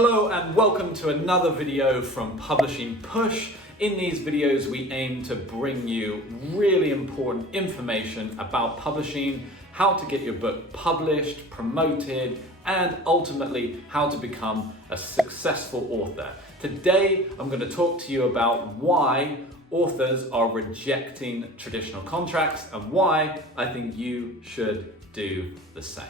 Hello and welcome to another video from Publishing Push. In these videos we aim to bring you really important information about publishing, how to get your book published, promoted, and ultimately how to become a successful author. Today I'm going to talk to you about why authors are rejecting traditional contracts and why I think you should do the same.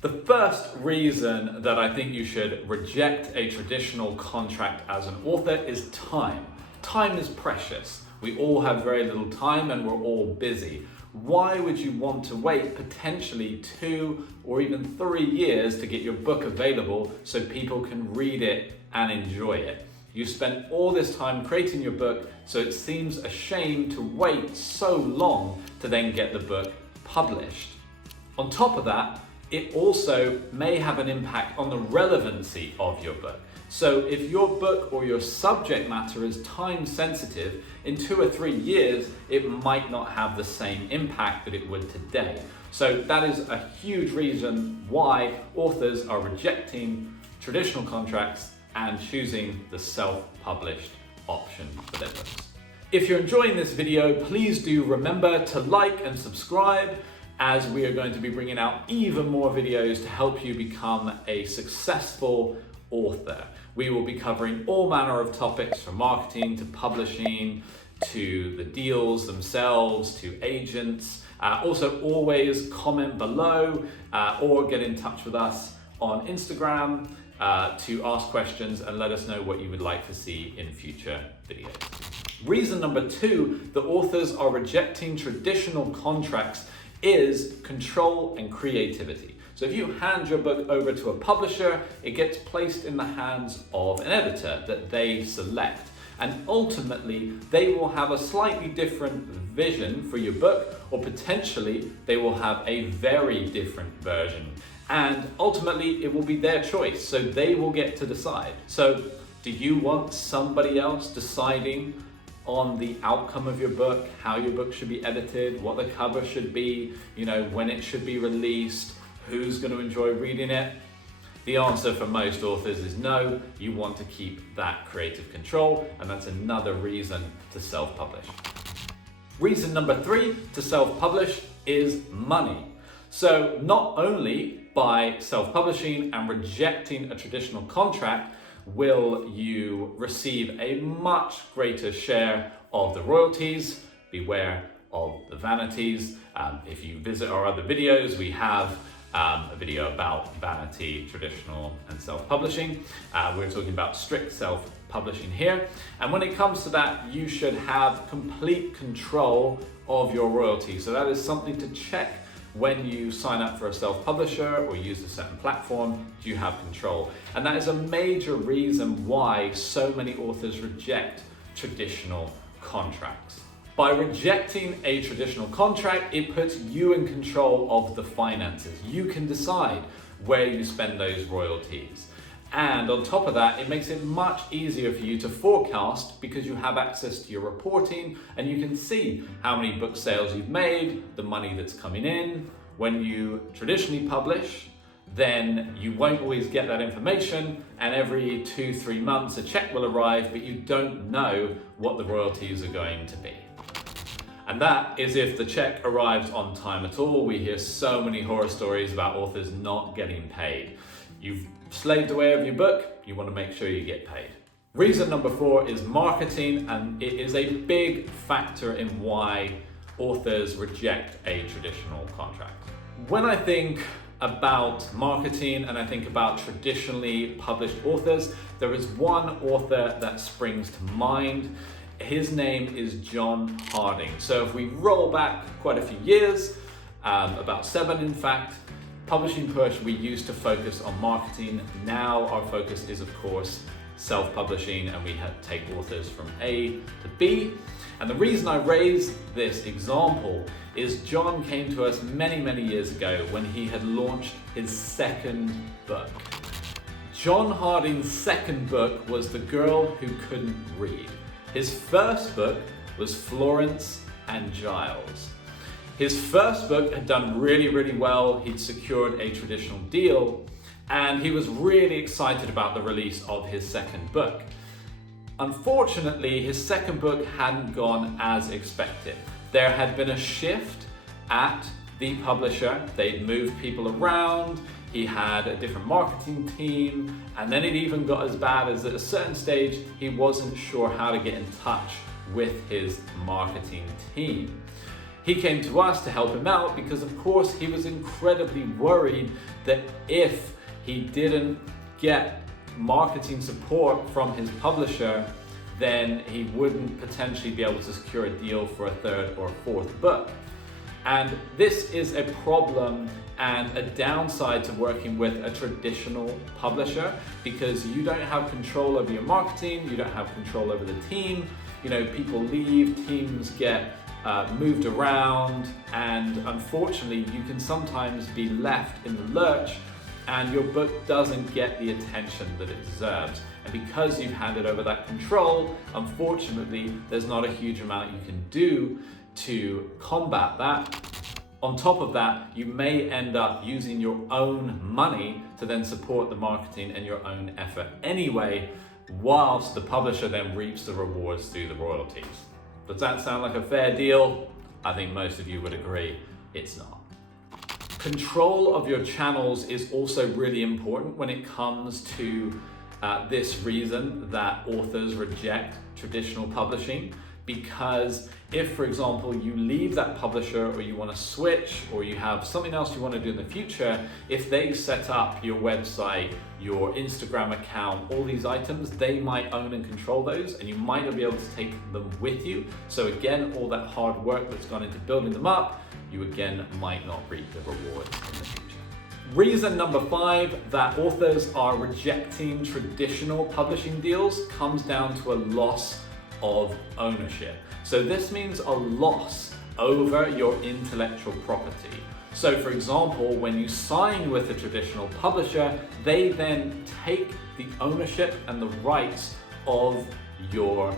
The first reason that I think you should reject a traditional contract as an author is time. Time is precious. We all have very little time and we're all busy. Why would you want to wait potentially 2 or even 3 years to get your book available so people can read it and enjoy it? You spent all this time creating your book, so it seems a shame to wait so long to then get the book published. On top of that, it also may have an impact on the relevancy of your book. So if your book or your subject matter is time sensitive, in 2 or 3 years, it might not have the same impact that it would today. So that is a huge reason why authors are rejecting traditional contracts and choosing the self-published option for their books. If you're enjoying this video, please do remember to like and subscribe, as we are going to be bringing out even more videos to help you become a successful author. We will be covering all manner of topics from marketing to publishing to the deals themselves to agents. Also always comment below or get in touch with us on Instagram to ask questions and let us know what you would like to see in future videos. Reason number 2 that authors are rejecting traditional contracts is control and creativity. So if you hand your book over to a publisher, it gets placed in the hands of an editor that they select. And ultimately, they will have a slightly different vision for your book, or potentially they will have a very different version. And ultimately, it will be their choice, so they will get to decide. So do you want somebody else deciding on the outcome of your book, how your book should be edited, what the cover should be, when it should be released, who's going to enjoy reading it? The answer for most authors is no. You want to keep that creative control, and that's another reason to self-publish. Reason number 3 to self-publish is money. So not only by self-publishing and rejecting a traditional contract will you receive a much greater share of the royalties. Beware of the vanities. If you visit our other videos, we have a video about vanity, traditional, and self-publishing. We're talking about strict self-publishing here. And when it comes to that, you should have complete control of your royalties. So that is something to check when you sign up for a self-publisher or use a certain platform. Do you have control? And that is a major reason why so many authors reject traditional contracts. By rejecting a traditional contract, it puts you in control of the finances. You can decide where you spend those royalties. And on top of that, it makes it much easier for you to forecast because you have access to your reporting and you can see how many book sales you've made, the money that's coming in. When you traditionally publish, then you won't always get that information, and every 2-3 months a check will arrive, but you don't know what the royalties are going to be. And that is if the check arrives on time at all. We hear so many horror stories about authors not getting paid. You've slaved away over your book, you want to make sure you get paid. Reason number 4 is marketing, and it is a big factor in why authors reject a traditional contract. When I think about marketing and I think about traditionally published authors, there is one author that springs to mind. His name is John Harding. So if we roll back quite a few years, about 7 in fact, Publishing Push, we used to focus on marketing. Now our focus is, of course, self-publishing, and we take authors from A to B. And the reason I raise this example is John came to us many, many years ago when he had launched his 2nd book. John Harding's 2nd book was The Girl Who Couldn't Read. His 1st book was Florence and Giles. His 1st book had done really, really well. He'd secured a traditional deal. and he was really excited about the release of his second book. Unfortunately, his second book hadn't gone as expected. There had been a shift at the publisher. They'd moved people around, he had a different marketing team, and then it even got as bad as at a certain stage, he wasn't sure how to get in touch with his marketing team. He came to us to help him out because, of course, he was incredibly worried that if he didn't get marketing support from his publisher, then he wouldn't potentially be able to secure a deal for a third or fourth book. And this is a problem and a downside to working with a traditional publisher, because you don't have control over your marketing, you don't have control over the team. You know, people leave, teams get moved around, and unfortunately you can sometimes be left in the lurch and your book doesn't get the attention that it deserves. And because you've handed over that control, unfortunately, there's not a huge amount you can do to combat that. On top of that, you may end up using your own money to then support the marketing and your own effort anyway, whilst the publisher then reaps the rewards through the royalties. Does that sound like a fair deal? I think most of you would agree it's not. Control of your channels is also really important when it comes to this reason that authors reject traditional publishing. Because if, for example, you leave that publisher or you want to switch or you have something else you want to do in the future, if they set up your website, your Instagram account, all these items, they might own and control those, and you might not be able to take them with you. So again, all that hard work that's gone into building them up, you again might not reap the rewards in the future. Reason number 5 that authors are rejecting traditional publishing deals comes down to a loss of ownership. So this means a loss over your intellectual property. So for example, when you sign with a traditional publisher, they then take the ownership and the rights of your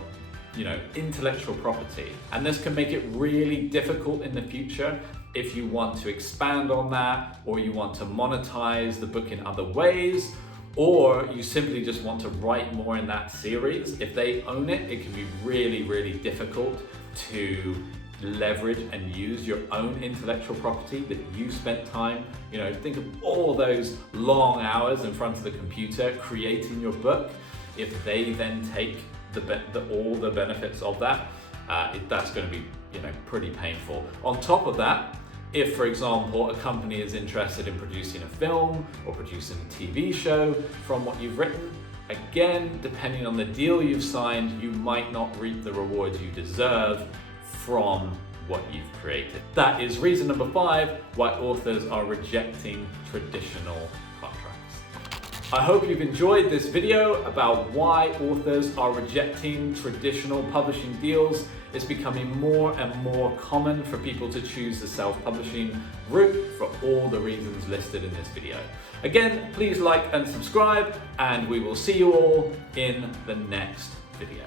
intellectual property. And this can make it really difficult in the future if you want to expand on that, or you want to monetize the book in other ways, or you simply just want to write more in that series. If they own it, it can be really, really difficult to leverage and use your own intellectual property that you spent time, think of all those long hours in front of the computer creating your book. If they then take all the benefits of that, that's going to be pretty painful. On top of that, if, for example, a company is interested in producing a film or producing a TV show from what you've written, again, depending on the deal you've signed, you might not reap the rewards you deserve from what you've created. That is reason number 5 why authors are rejecting traditional contracts. I hope you've enjoyed this video about why authors are rejecting traditional publishing deals. It's becoming more and more common for people to choose the self-publishing route for all the reasons listed in this video. Again, please like and subscribe, and we will see you all in the next video.